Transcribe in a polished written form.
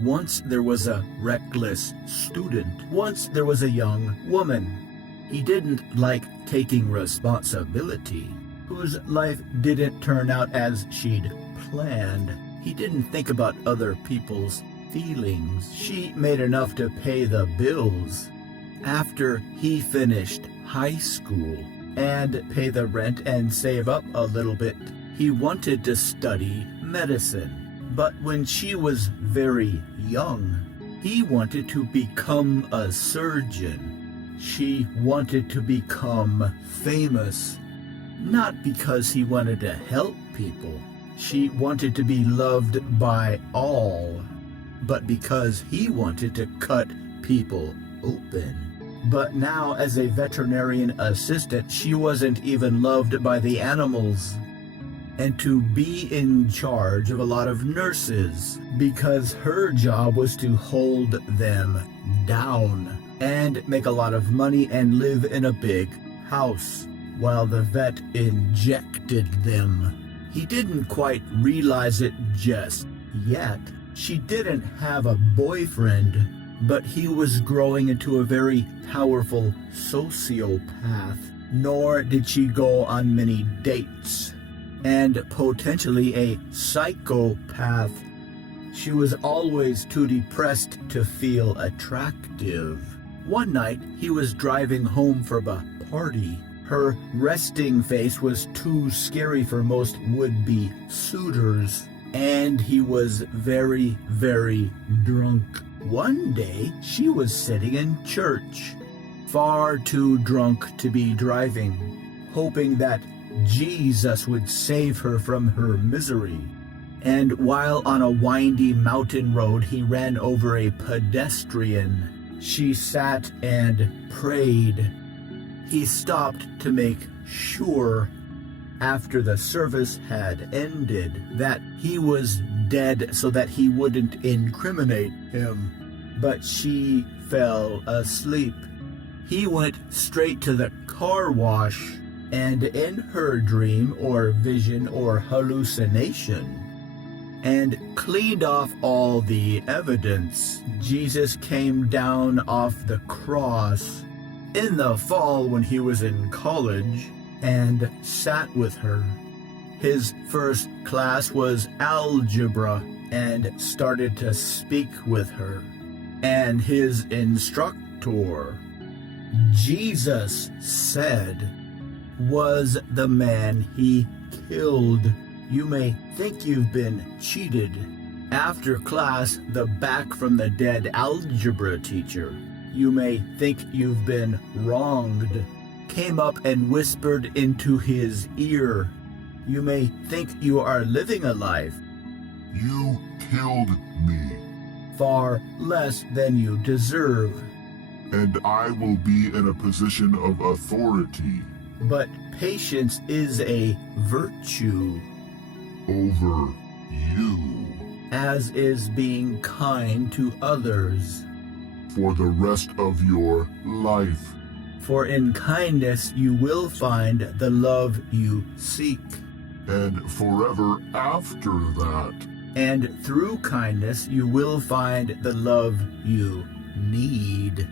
Once there was a reckless student. Once there was a young woman. He didn't like taking responsibility, whose life didn't turn out as she'd planned. He didn't think about other people's feelings. She made enough to pay the bills. After he finished high school and pay the rent and save up a little bit, he wanted to study medicine. But when she was very young, he wanted to become a surgeon. She wanted to become famous, not because he wanted to help people. She wanted to be loved by all, but because he wanted to cut people open. But now, as a veterinarian assistant, she wasn't even loved by the animals. And to be in charge of a lot of nurses, because her job was to hold them down and make a lot of money and live in a big house while the vet injected them. He didn't quite realize it just yet. She didn't have a boyfriend, but he was growing into a very powerful sociopath, nor did she go on many dates. And potentially a psychopath. She was always too depressed to feel attractive. One night, he was driving home from a party. Her resting face was too scary for most would-be suitors, and he was very, very drunk. One day, she was sitting in church, far too drunk to be driving, hoping that Jesus would save her from her misery. And while on a windy mountain road he ran over a pedestrian, she sat and prayed. He stopped to make sure, after the service had ended, that he was dead so that he wouldn't incriminate him. But she fell asleep. He went straight to the car wash, and in her dream or vision or hallucination, and cleaned off all the evidence. Jesus came down off the cross in the fall when he was in college and sat with her. His first class was Algebra and started to speak with her. And his instructor, Jesus said, was the man he killed. You may think you've been cheated. After class, the back from the dead algebra teacher, you may think you've been wronged, came up and whispered into his ear. You may think you are living a life. You killed me. Far less than you deserve. And I will be in a position of authority. But patience is a virtue. Over you. As is being kind to others. For the rest of your life. For in kindness you will find the love you seek. And forever after that. And through kindness you will find the love you need.